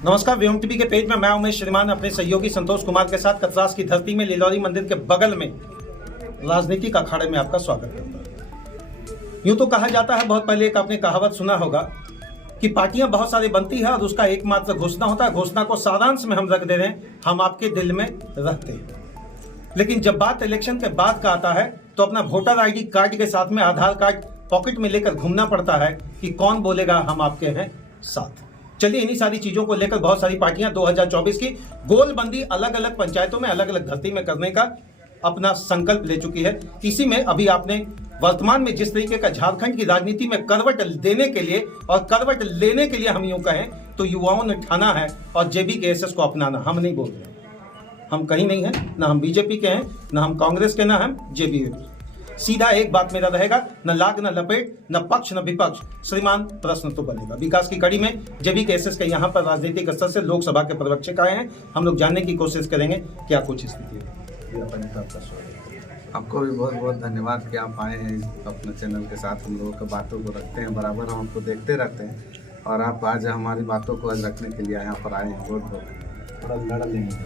नमस्कार, व्योम टीवी के पेज में मैं उमेश श्रीमान अपने सहयोगी संतोष कुमार के साथ कतरास की धरती में लिलौरी मंदिर के बगल में राजनीतिक अखाड़े में आपका स्वागत करता हूं। यूं तो कहा जाता है, बहुत पहले एक आपने कहावत सुना होगा कि पार्टियां बहुत सारी बनती है और उसका एकमात्र घोषणा होता है। घोषणा को सारांश में हम रख दे रहे हैं, हम आपके दिल में रखते हैं। लेकिन जब बात इलेक्शन के बाद का आता है तो अपना वोटर आईडी कार्ड के साथ में आधार कार्ड पॉकेट में लेकर घूमना पड़ता है कि कौन बोलेगा हम आपके हैं साथ। चलिए, इन्हीं सारी चीजों को लेकर बहुत सारी पार्टियां 2024 की गोलबंदी अलग अलग पंचायतों में अलग अलग धरती में करने का अपना संकल्प ले चुकी है। इसी में अभी आपने वर्तमान में जिस तरीके का झारखंड की राजनीति में करवट देने के लिए और करवट लेने के लिए हम यूं कहें तो युवाओं ने ठाना है और जेबीकेएसएस को अपनाना। हम नहीं बोल रहे, हम कहीं नहीं हैं, ना हम बीजेपी के हैं, ना हम कांग्रेस के, ना हम जेबीके। सीधा एक बात मेरा रहेगा, न लाग न लपेट, न पक्ष न विपक्ष। श्रीमान, प्रश्न तो बनेगा। विकास की कड़ी में जेबीकेएसएस के यहाँ पर राजनीतिक स्तर से लोकसभा के पर्यवेक्षक आए हैं। हम लोग जानने की कोशिश करेंगे क्या कुछ स्थिति है। आपको भी बहुत बहुत धन्यवाद कि आप आए हैं अपने चैनल के साथ। हम लोगों की बातों को रखते हैं, बराबर हम आपको देखते रहते हैं और आप आज हमारी बातों को आज रखने के लिए यहाँ पर आए हैं। बहुत बहुत थोड़ा लड़ा लेंगे,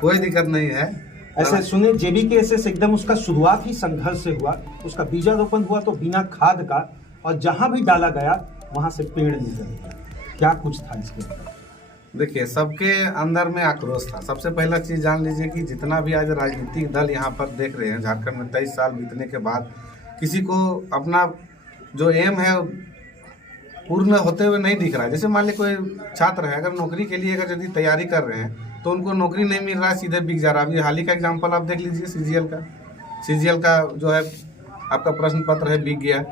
कोई दिक्कत नहीं है। ऐसे सुने, जेबीकेएसएस एकदम उसका शुरुआत ही संघर्ष से हुआ। उसका बीजारोपण हुआ तो बिना खाद का, और जहां भी डाला गया वहां से पेड़ निकल गया। क्या कुछ था इसके अंदर? देखिए, सबके अंदर में आक्रोश था। सबसे पहला चीज जान लीजिए कि जितना भी आज राजनीतिक दल यहाँ पर देख रहे हैं, झारखंड में 23 साल बीतने के बाद किसी को अपना जो एम है पूर्ण होते हुए नहीं दिख रहा है। जैसे मान लीजिए कोई छात्र है, अगर नौकरी के लिए अगर यदि तैयारी कर रहे हैं तो उनको नौकरी नहीं मिल रहा है, सीधे बिक जा रहा है। अभी हाल ही का एग्जाम्पल आप देख लीजिए, सीजीएल का जो है आपका प्रश्न पत्र है बिक गया,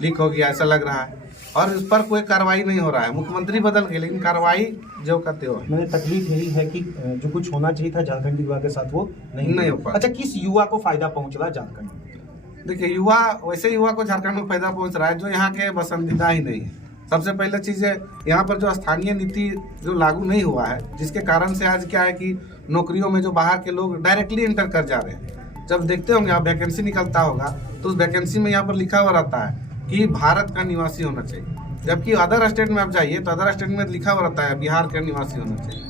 लीक हो गया, ऐसा लग रहा है और इस पर कोई कार्रवाई नहीं हो रहा है। मुख्यमंत्री बदल गए लेकिन कार्रवाई जो करते हो। मेरी तकलीफ यही है कि जो कुछ होना चाहिए था झारखंड युवा के साथ वो नहीं हो पा। अच्छा, किस युवा को फायदा पहुंच रहा है झारखंड में? देखिए, युवा वैसे युवा को झारखंड में फायदा पहुंच रहा है जो यहाँ के पसंदीदा ही नहीं है। सबसे पहले चीज़ है, यहाँ पर जो स्थानीय नीति जो लागू नहीं हुआ है, जिसके कारण से आज क्या है कि नौकरियों में जो बाहर के लोग डायरेक्टली इंटर कर जा रहे हैं। जब देखते होंगे आप, वैकेंसी निकलता होगा तो उस वैकेंसी में यहाँ पर लिखा हुआ रहता है कि भारत का निवासी होना चाहिए, जबकि अदर स्टेट में आप जाइए तो अदर स्टेट में लिखा हुआ रहता है बिहार का निवासी होना चाहिए।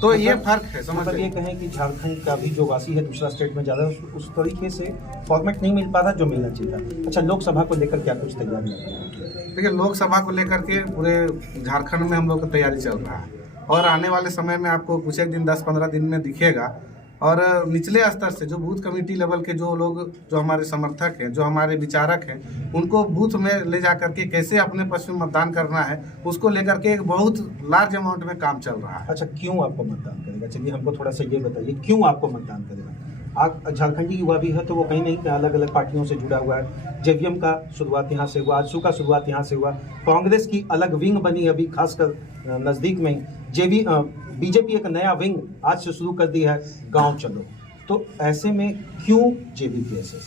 तो ये फर्क है, समझ ये कहें कि झारखंड का भी जो वासी है दूसरा स्टेट में ज़्यादा उस तरीके से फॉर्मेट नहीं मिल पा रहा जो मिलना चाहिए था। अच्छा, लोकसभा को लेकर क्या कुछ तैयारी है? देखिए, लोकसभा को लेकर के पूरे झारखंड में हम लोग की तैयारी चल रहा है और आने वाले समय में आपको कुछ एक दिन 10-15 दिन में दिखेगा। और निचले स्तर से जो बूथ कमेटी लेवल के जो लोग, जो हमारे समर्थक हैं, जो हमारे विचारक हैं, उनको बूथ में ले जा करके कैसे अपने पक्ष में मतदान करना है, उसको लेकर के एक बहुत लार्ज अमाउंट में काम चल रहा है। अच्छा, क्यों आपको मतदान करेगा? चलिए, हमको थोड़ा सा ये बताइए, क्यों आपको मतदान करेगा? आप झारखंडी युवा भी है तो वो कहीं नहीं अलग अलग पार्टियों से जुड़ा हुआ है। जेवीएम का शुरुआत यहाँ से हुआ, आजसू का शुरुआत यहाँ से हुआ, कांग्रेस की अलग विंग बनी अभी खासकर नज़दीक में ही, बीजेपी एक नया विंग आज से शुरू कर दिया है, गांव चलो। तो ऐसे में क्यों जेबीकेएसएस?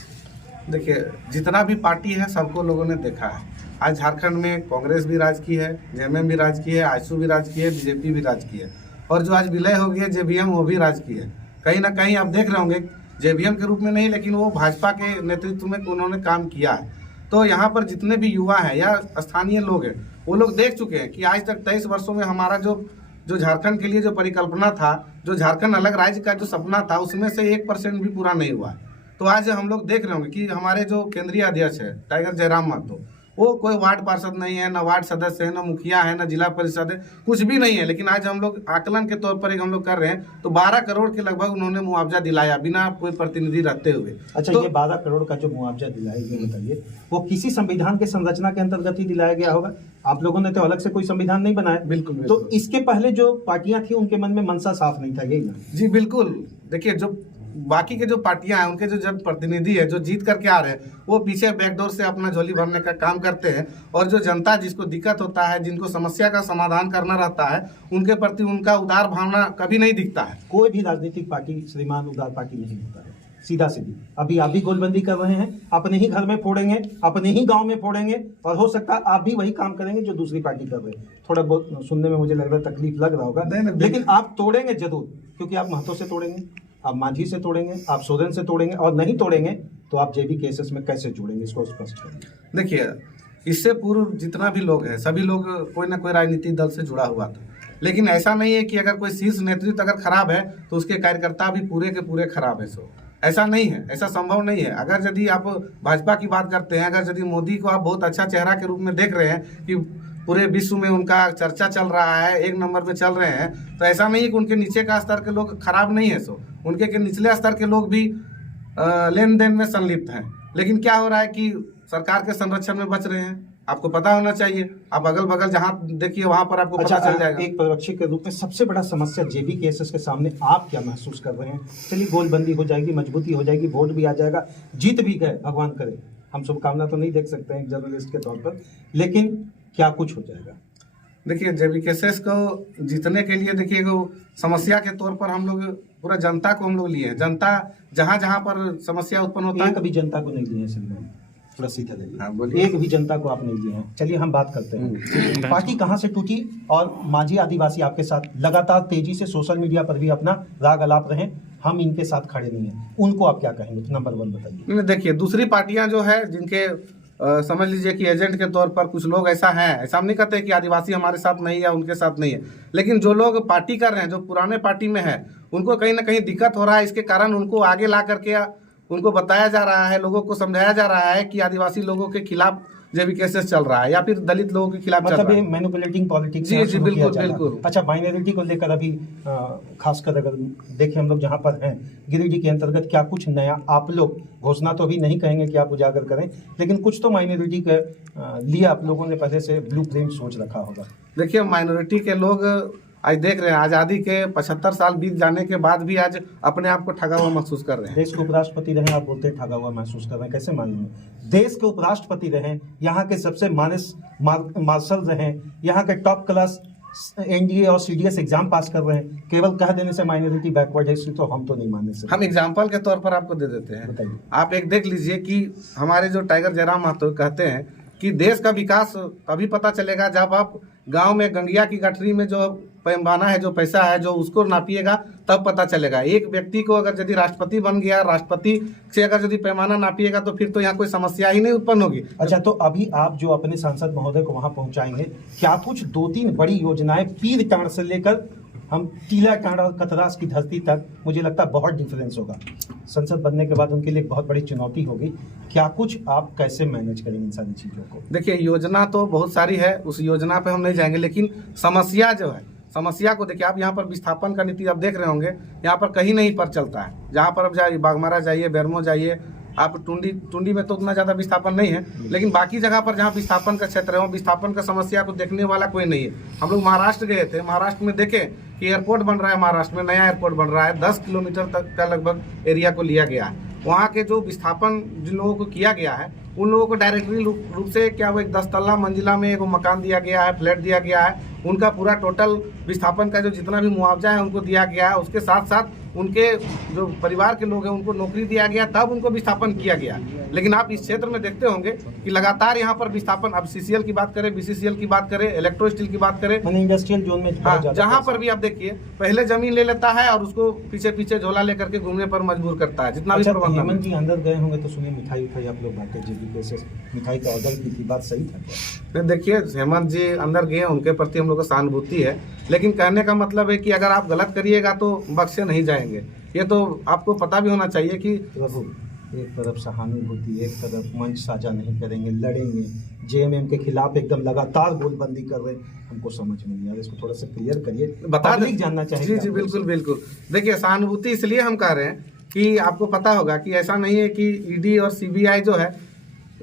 देखिए, जितना भी पार्टी है सबको लोगों ने देखा है। आज झारखंड में कांग्रेस भी राज की है, जेएमएम भी राज की है, आजसू भी राज की है, बीजेपी भी राज की है और जो आज विलय हो गया जेवीएम वो भी राज की है। कहीं ना कहीं आप देख रहे होंगे, जेवीएम के रूप में नहीं लेकिन वो भाजपा के नेतृत्व में उन्होंने काम किया है। तो यहाँ पर जितने भी युवा हैं या स्थानीय लोग हैं, वो लोग देख चुके हैं कि आज तक 23 वर्षों में हमारा जो झारखंड के लिए जो परिकल्पना था, जो झारखंड अलग राज्य का जो सपना था, उसमें से 1% भी पूरा नहीं हुआ है। तो आज हम लोग देख रहे होंगे कि हमारे जो केंद्रीय अध्यक्ष है टाइगर जयराम महतो, वो कोई वार्ड पार्षद नहीं है, ना वार्ड सदस्य है, ना मुखिया है, ना जिला परिषद है, कुछ भी नहीं है। लेकिन आज हम लोग आकलन के तौर पर एक हम लोग कर रहे हैं तो 12 करोड़ के लगभग उन्होंने मुआवजा दिलाया बिना कोई प्रतिनिधि रहते हुए। अच्छा, तो ये 12 करोड़ का जो मुआवजा दिलाया, ये बताइए वो किसी संविधान के संरचना के अंतर्गत ही दिलाया गया होगा? आप लोगों ने तो अलग से कोई संविधान नहीं बनाया। बिल्कुल। तो इसके पहले जो पार्टियां थी उनके मन में मनसा साफ नहीं था, यही ना? जी बिल्कुल। देखिए, जो बाकी के जो पार्टियां हैं, उनके जो जन प्रतिनिधि है जो जीत करके आ रहे हैं, वो पीछे बैकडोर से अपना झोली भरने का काम करते हैं और जो जनता जिसको दिक्कत होता है, जिनको समस्या का समाधान करना रहता है, उनके प्रति उनका उदार भावना कभी नहीं दिखता है। कोई भी राजनीतिक पार्टी श्रीमान उदार पार्टी नहीं होता है, सीधा सीधी। अभी आप भी गोलबंदी कर रहे हैं, अपने ही घर में फोड़ेंगे, अपने ही गांव में फोड़ेंगे और हो सकता है आप भी वही काम करेंगे जो दूसरी पार्टी कर रहे हैं। थोड़ा बहुत सुनने में मुझे लग रहा है तकलीफ लग रहा होगा, लेकिन आप तोड़ेंगे जरूर, क्योंकि आप महतो से तोड़ेंगे, आप मांझी से तोड़ेंगे, आप सोरेन से तोड़ेंगे और नहीं तोड़ेंगे तो आप जेबीकेएसएस में कैसे जोड़ेंगे, इसको स्पष्ट करेंगे। देखिए, इससे पूर्व जितना भी लोग हैं, सभी लोग कोई ना कोई राजनीतिक दल से जुड़ा हुआ था। लेकिन ऐसा नहीं है कि अगर कोई शीर्ष नेतृत्व अगर खराब है तो उसके कार्यकर्ता भी पूरे के पूरे खराब है। सो ऐसा नहीं है, ऐसा संभव नहीं है। अगर यदि आप भाजपा की बात करते हैं, अगर यदि मोदी को आप बहुत अच्छा चेहरा के रूप में देख रहे हैं कि पूरे विश्व में उनका चर्चा चल रहा है, एक नंबर पे चल रहे हैं, तो ऐसा नहीं है कि उनके नीचे का स्तर के लोग खराब नहीं है। सो उनके के निचले स्तर के लोग भी लेन देन में संलिप्त हैं। लेकिन क्या हो रहा है कि सरकार के संरक्षण में बच रहे हैं। आपको पता होना चाहिए, आप अगल बगल जहां देखिए वहां पर आपको पता चल जाएगा। एक पर्यवेक्षक के रूप में सबसे बड़ा समस्या जेबी केसेस के सामने आप क्या महसूस कर रहे हैं? चलिए गोलबंदी हो जाएगी, मजबूती हो जाएगी, वोट भी आ जाएगा, जीत भी गए, भगवान करे, हम शुभकामना तो नहीं देख सकते हैं जर्नलिस्ट के तौर पर, लेकिन क्या कुछ हो जाएगा? देखिए जेबी केसेस को जीतने के लिए देखिए समस्या के तौर पर हम लोग पूरा जनता को हम लोग लिए हैं। जनता जहां जहां पर समस्या उत्पन्न होता है, कभी जनता को नहीं लिए हैं सिनेमा थोड़ा सीधा ले हाँ, बोलिए। एक भी जनता को आप नहीं लिए हैं। चलिए हम बात करते हैं पार्टी कहाँ से टूटी, और मांझी आदिवासी आपके साथ लगातार तेजी से सोशल मीडिया पर भी अपना राग अलाप रहे, हम इनके साथ खड़े नहीं हैं, उनको आप क्या कहेंगे? नंबर 1 बताइए। देखिए दूसरी पार्टियां जो है जिनके समझ लीजिए कि एजेंट के तौर पर कुछ लोग ऐसा हैं, ऐसा हम नहीं कहते कि आदिवासी हमारे साथ नहीं है, उनके साथ नहीं है, लेकिन जो लोग पार्टी कर रहे हैं, जो पुराने पार्टी में है, उनको कहीं ना कहीं दिक्कत हो रहा है। इसके कारण उनको आगे ला करके उनको बताया जा रहा है, लोगों को समझाया जा रहा है कि आदिवासी लोगं के खिलाफ जेबी केसेस चल रहा है या फिर दलित लोगों के खिलाफ मतलब ये मैनिपुलेटिंग पॉलिटिक्स। जी जी बिल्कुल बिल्कुल। अच्छा, माइनॉरिटी को लेकर अभी खासकर अगर देखें हम लोग जहाँ पर हैं गिरिडीह के अंतर्गत, क्या कुछ नया आप लोग, घोषणा तो अभी नहीं कहेंगे कि आप उजागर करें, लेकिन कुछ तो माइनॉरिटी के लिए आप लोगों ने पहले से ब्लूप्रिंट सोच रखा होगा? देखिए माइनॉरिटी के लोग आज देख रहे हैं, आज़ादी के 75 साल बीत जाने के बाद भी आज अपने आप को ठगा हुआ महसूस कर रहे हैं। देश के उपराष्ट्रपति रहे, आप बोलते हैं ठगा हुआ महसूस कर रहे हैं, कैसे मान लेंगे? देश के उपराष्ट्रपति रहे, यहाँ के सबसे मार्शल रहे, यहाँ के टॉप क्लास एनडीए और सीडीएस एग्जाम पास कर रहे हैं, केवल कह देने से माइनॉरिटी बैकवर्ड है, इसलिए तो हम तो नहीं मानने से। हम एग्जाम्पल के तौर पर आपको दे देते हैं, बताइए। आप एक देख लीजिए कि हमारे जो टाइगर जयराम महतो कहते हैं कि देश का विकास तभी पता चलेगा जब आप गांव में गंगिया की गठरी में जो पैमाना है, जो पैसा है, जो उसको नापिएगा, तब पता चलेगा। एक व्यक्ति को अगर यदि राष्ट्रपति बन गया, राष्ट्रपति से अगर यदि पैमाना नापिएगा तो फिर तो यहाँ कोई समस्या ही नहीं उत्पन्न होगी। अच्छा, तो अभी आप जो अपने सांसद महोदय को वहां पहुंचाएंगे, क्या कुछ 2-3 बड़ी योजनाएं पीर टाँड़ से लेकर हम टीला टाँड़ और कतरास की धरती तक, मुझे लगता है बहुत डिफरेंस होगा। संसद बनने के बाद उनके लिए बहुत बड़ी चुनौती होगी, क्या कुछ आप कैसे मैनेज करेंगे इन सारी चीज़ों को? देखिए योजना तो बहुत सारी है, उस योजना पे हम नहीं जाएंगे, लेकिन समस्या जो है, समस्या को देखिए। आप यहाँ पर विस्थापन का नीति आप देख रहे होंगे, यहाँ पर कहीं नहीं पर चलता है। जहाँ पर अब जाइए, बागमारा जाइए, बेरमो जाइए, आप टुंडी में तो उतना ज़्यादा विस्थापन नहीं है, लेकिन बाकी जगह पर जहाँ विस्थापन का क्षेत्र है वहाँ विस्थापन का समस्या को देखने वाला कोई नहीं है। हम लोग महाराष्ट्र गए थे, महाराष्ट्र में देखें कि एयरपोर्ट बन रहा है, महाराष्ट्र में नया एयरपोर्ट बन रहा है, 10 किलोमीटर तक का लगभग एरिया को लिया गया है। वहाँ के जो विस्थापन जिन लोगों को किया गया है, उन लोगों को डायरेक्टली रूप से क्या वो एक 10 तल्ला मंजिला में एक मकान दिया गया है, फ्लैट दिया गया है, उनका पूरा टोटल विस्थापन का जो जितना भी मुआवजा है उनको दिया गया है। उसके साथ साथ उनके जो परिवार के लोग हैं उनको नौकरी दिया गया, तब उनको विस्थापन किया गया। लेकिन आप इस क्षेत्र में देखते होंगे कि लगातार यहाँ पर विस्थापन, अब सीसीएल की बात करें, बीसीसीएल की बात करें, इलेक्ट्रो स्टील की बात करें, इंडस्ट्रियल जोन में, हाँ, जहाँ पर भी आप देखिए पहले जमीन ले लेता है और उसको पीछे पीछे झोला लेकर के घूमने पर मजबूर करता है। जितना भी प्रबंधन। हेमंत जी अंदर गए होंगे तो सुनिए मिठाई आप लोग बांटे, जेबी केसेस मिठाई का ऑर्डर की थी, बात सही था? देखिए हेमंत जी अंदर गए, उनके प्रति हम लोग को सहानुभूति है, लेकिन कहने का मतलब है कि अगर आप गलत करिएगा तो बख्शे नहीं जाएंगे। ये तो आपको पता भी होना चाहिए कि प्रभु एक तरफ सहानुभूति, एक तरफ मंच साझा नहीं करेंगे, लड़ेंगे, जेएमएम के खिलाफ एकदम लगातार गोलबंदी कर रहे हैं, हमको समझ में नहीं आ रहा, इसको थोड़ा सा क्लियर करिए, बता दें, जानना चाहिए। जी बिल्कुल बिल्कुल। देखिए सहानुभूति इसलिए हम कह रहे हैं कि आपको पता होगा कि ऐसा नहीं है कि ईडी और सीबीआई जो है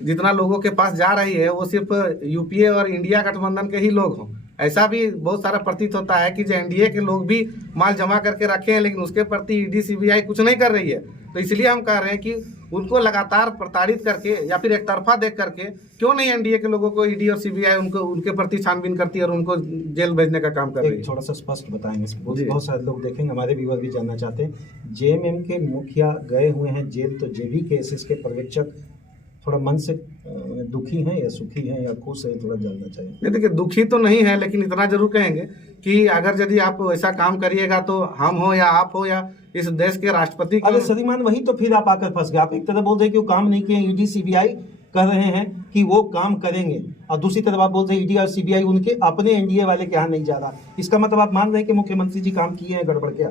जितना लोगों के पास जा रही है वो सिर्फ यूपीए और इंडिया गठबंधन के ही लोग हों। ऐसा भी बहुत सारा प्रतीत होता है कि जो एनडीए के लोग भी माल जमा करके रखे हैं, लेकिन उसके प्रति ईडी सीबीआई कुछ नहीं कर रही है। तो इसलिए हम कह रहे हैं कि उनको लगातार प्रताड़ित करके या फिर एक तरफा देख करके क्यों नहीं एनडीए के लोगों को ईडी और सीबीआई उनको उनके प्रति छानबीन करती है और उनको जेल भेजने का काम कर रही है। थोड़ा सा स्पष्ट बताएंगे, बहुत सारे लोग देखेंगे, हमारे व्यूअर भी जानना चाहते हैं। जेएमएम के मुखिया गए हुए हैं जेल, तो जेबी केसेस के पर्यवेक्षक थोड़ा मन से दुखी हैं या सुखी हैं या खुश हैं, थोड़ा जानना चाहिए। देखिए दुखी तो नहीं है, लेकिन इतना जरूर कहेंगे कि अगर यदि आप ऐसा काम करिएगा तो हम हो या आप हो या इस देश के राष्ट्रपति, अरे श्रीमान वही तो फिर आप आकर फंस गए। आप एक तरफ बोल रहे कि वो काम नहीं किए ईडी सीबीआई, कह रहे हैं कि वो काम करेंगे, और दूसरी तरफ आप बोल रहे हैं ईडी और सीबीआई उनके अपने एनडीए वाले के यहाँ नहीं जा रहा। इसका मतलब आप मान रहे हैं कि मुख्यमंत्री जी काम किए हैं गड़बड़ क्या?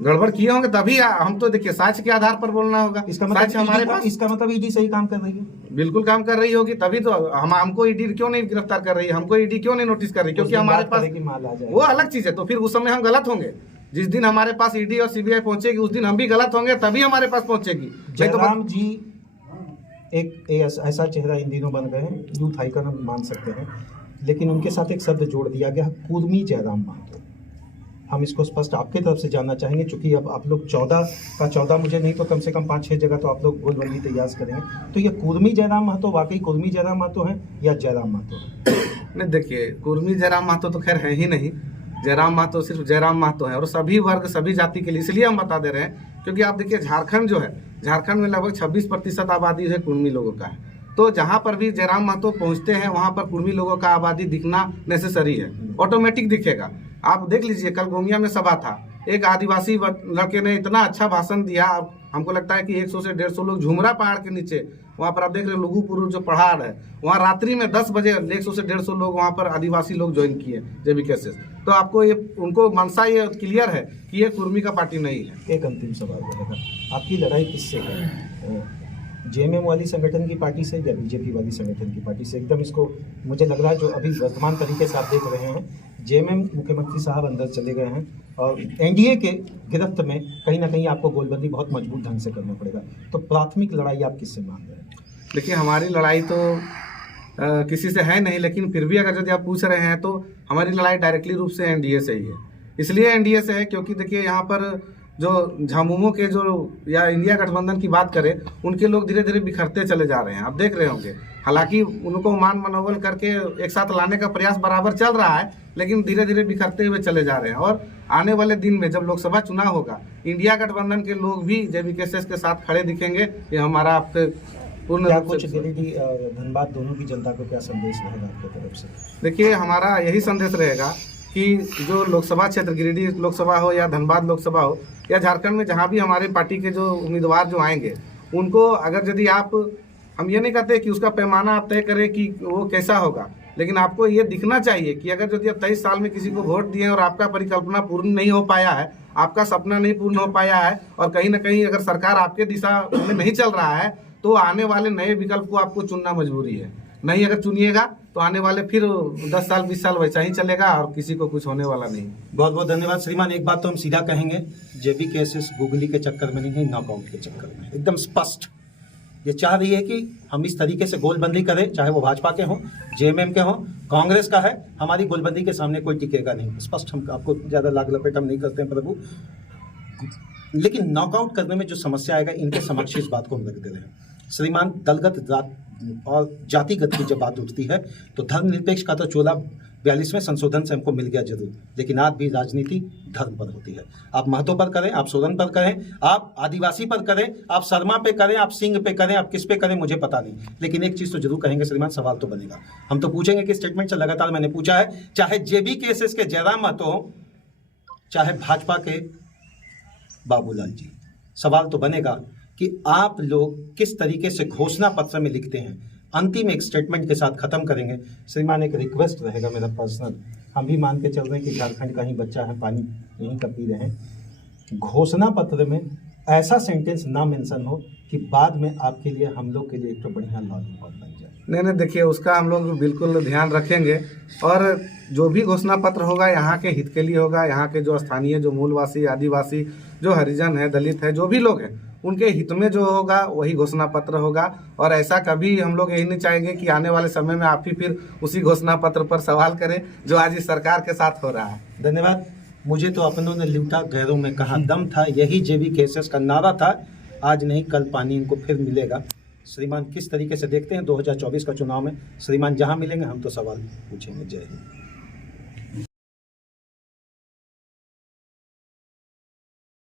गड़बड़ किए होंगे तभी हम तो देखिए साक्ष्य के आधार पर बोलना होगा। इसका साक्ष्य हमारे मतलब पास, इसका मतलब ईडी सही काम कर रही है? बिल्कुल काम कर रही होगी, तभी तो हमको ईडी क्यों नहीं गिरफ्तार कर रही है, हमको ईडी क्यों नहीं नोटिस कर रही? क्योंकि हमारे पास माल आ जाएगा, वो अलग चीज है। तो फिर उस समय हम गलत होंगे। जिस दिन हमारे पास ईडी और सीबीआई पहुंचेगी उस दिन हम भी गलत होंगे, तभी हमारे पास पहुंचेगी। जयराम जी एक ऐसा चेहरा इन दिनों बन गए हैं, यूथ आइकन हम मान सकते हैं, लेकिन उनके साथ एक शब्द जोड़ दिया गया, कुर्मी जयराम महतो। हम इसको स्पष्ट आपके तरफ से जानना चाहेंगे, चूंकि अब आप लोग 14 का 14 मुझे नहीं तो कम से कम 5-6 जगह तो आप लोग गोलबंदी तैयार करेंगे। तो ये कुर्मी जयराम महतो वाकई कुर्मी जयराम महतो हैं या जयराम महतो हैं? नहीं देखिए, कुर्मी जयराम महतो तो खैर है ही नहीं। जयराम महतो सिर्फ जयराम महतो है, और सभी वर्ग सभी जाति के लिए इसलिए हम बता दे रहे हैं क्योंकि आप देखिए झारखंड जो है, झारखंड में लगभग 26% आबादी है कुर्मी लोगों का है। तो जहाँ पर भी जयराम महतो पहुँचते हैं वहाँ पर कुर्मी लोगों का आबादी दिखना नेसेसरी है, ऑटोमेटिक दिखेगा। आप देख लीजिए, कल गोमिया में सभा था, एक आदिवासी लड़के ने इतना अच्छा भाषण दिया, हमको लगता है कि 100 से 150 लोग झुमरा पहाड़ के नीचे, वहाँ पर आप देख रहे हैं लुगुपुर जो पहाड़ है, वहाँ रात्रि में 10 बजे 100 से 150 लोग वहाँ पर आदिवासी लोग ज्वाइन किए जेबीकेएसएस। तो आपको ये उनको मनसा ये क्लियर है कि ये कुर्मी का पार्टी नहीं है। एक अंतिम सवाल रहेगा, आपकी लड़ाई किससे है? जेएमएम वाली संगठन की पार्टी से या बीजेपी वाली संगठन की पार्टी से? एकदम इसको मुझे लग रहा है जो अभी वर्तमान तरीके से आप देख रहे हैं, जेएमएम मुख्यमंत्री साहब अंदर चले गए हैं और एनडीए के गिरफ्त में कहीं ना कहीं आपको गोलबंदी बहुत मजबूत ढंग से करना पड़ेगा। तो प्राथमिक लड़ाई आप किससे मान रहे हैं? देखिए, हमारी लड़ाई तो किसी से है नहीं, लेकिन फिर भी अगर यदि आप पूछ रहे हैं तो हमारी लड़ाई डायरेक्टली रूप से एनडीए से ही है। इसलिए एनडीए से है क्योंकि देखिए यहाँ पर जो झामुमो के जो या इंडिया गठबंधन की बात करें, उनके लोग धीरे धीरे बिखरते चले जा रहे हैं, आप देख रहे होंगे। हालांकि उनको मान मनोबल करके एक साथ लाने का प्रयास बराबर चल रहा है, लेकिन धीरे धीरे बिखरते हुए चले जा रहे हैं। और आने वाले दिन में जब लोकसभा चुनाव होगा, इंडिया गठबंधन के लोग भी जेबीकेएसएस के साथ खड़े दिखेंगे। ये हमारा आपके पूर्ण कुछ गिरिडीह धनबाद दोनों की जनता को क्या संदेश रहेगा आपकी तरफ से? देखिए, हमारा यही संदेश रहेगा कि जो लोकसभा क्षेत्र गिरिडीह लोकसभा हो या धनबाद लोकसभा हो या झारखंड में जहां भी हमारे पार्टी के जो उम्मीदवार जो आएंगे, उनको अगर यदि आप, हम ये नहीं कहते कि उसका पैमाना आप तय करें कि वो कैसा होगा, लेकिन आपको ये दिखना चाहिए कि अगर यदि आप 23 साल में किसी को वोट दिए और आपका परिकल्पना पूर्ण नहीं हो पाया है, आपका सपना नहीं पूर्ण हो पाया है, और कहीं ना कहीं अगर सरकार आपके दिशा में नहीं चल रहा है, तो आने वाले नए विकल्प को आपको चुनना मजबूरी है। नहीं अगर चुनिएगा तो आने वाले फिर 10 साल 20 साल वैसा ही चलेगा और किसी को कुछ होने वाला नहीं। बहुत बहुत धन्यवाद श्रीमान। एक बात तो हम सीधा कहेंगे, जेबीकेएसएस गूगली के चक्कर में नहीं है, नॉकआउट के चक्कर में। एकदम स्पष्ट ये चाह रही है कि हम इस तरीके से गोलबंदी करें, चाहे वो भाजपा के हों, जेएमएम के हों, कांग्रेस का है, हमारी गोलबंदी के सामने कोई टिकेगा नहीं। स्पष्ट, हम आपको ज़्यादा लाग लपेट हम नहीं करते हैं प्रभु, लेकिन नॉकआउट करने में जो समस्या आएगा, इनके समक्ष इस बात को हम रख दे रहे हैं। श्रीमान, दलगत जात और जातिगत की जब बात उठती है तो धर्मनिरपेक्ष का तो चोला 42वें संशोधन से हमको मिल गया जरूर, लेकिन आज भी राजनीति धर्म पर होती है। आप महतो पर करें, आप सोरेन पर करें, आप आदिवासी पर करें, आप शर्मा पे करें, आप सिंह पे करें, आप किस पे करें मुझे पता नहीं, लेकिन एक चीज़ तो जरूर कहेंगे श्रीमान, सवाल तो बनेगा। हम तो पूछेंगे कि स्टेटमेंट से लगातार मैंने पूछा है, चाहे जेबीकेएसएस के जयराम महतो, चाहे भाजपा के बाबूलाल जी, सवाल तो बनेगा कि आप लोग किस तरीके से घोषणा पत्र में लिखते हैं। अंतिम एक स्टेटमेंट के साथ खत्म करेंगे। श्रीमान, एक रिक्वेस्ट रहेगा मेरा पर्सनल, हम भी मान के चल रहे हैं कि झारखंड का ही बच्चा है, पानी यहीं का पी रहे हैं, घोषणा पत्र में ऐसा सेंटेंस ना मेंशन हो कि बाद में आपके लिए, हम लोग के लिए एक तो बढ़िया लॉलीपॉप बन जाए। नहीं, देखिए, उसका हम लोग बिल्कुल ध्यान रखेंगे, और जो भी घोषणा पत्र होगा यहाँ के हित के लिए होगा। यहाँ के जो स्थानीय, जो मूलवासी, आदिवासी, जो हरिजन है, दलित है, जो भी लोग हैं, उनके हित में जो होगा वही घोषणा पत्र होगा। और ऐसा कभी हम लोग यही नहीं चाहेंगे कि आने वाले समय में आप ही फिर उसी घोषणा पत्र पर सवाल करें जो आज इस सरकार के साथ हो रहा है। धन्यवाद। मुझे तो अपनों ने लूटा, गैरों में कहाँ दम था, यही जेबीकेएसएस का नारा था। आज नहीं कल पानी इनको फिर मिलेगा। श्रीमान, किस तरीके से देखते हैं 2024 का चुनाव में? श्रीमान, जहाँ मिलेंगे हम तो सवाल पूछेंगे। जय हिंद।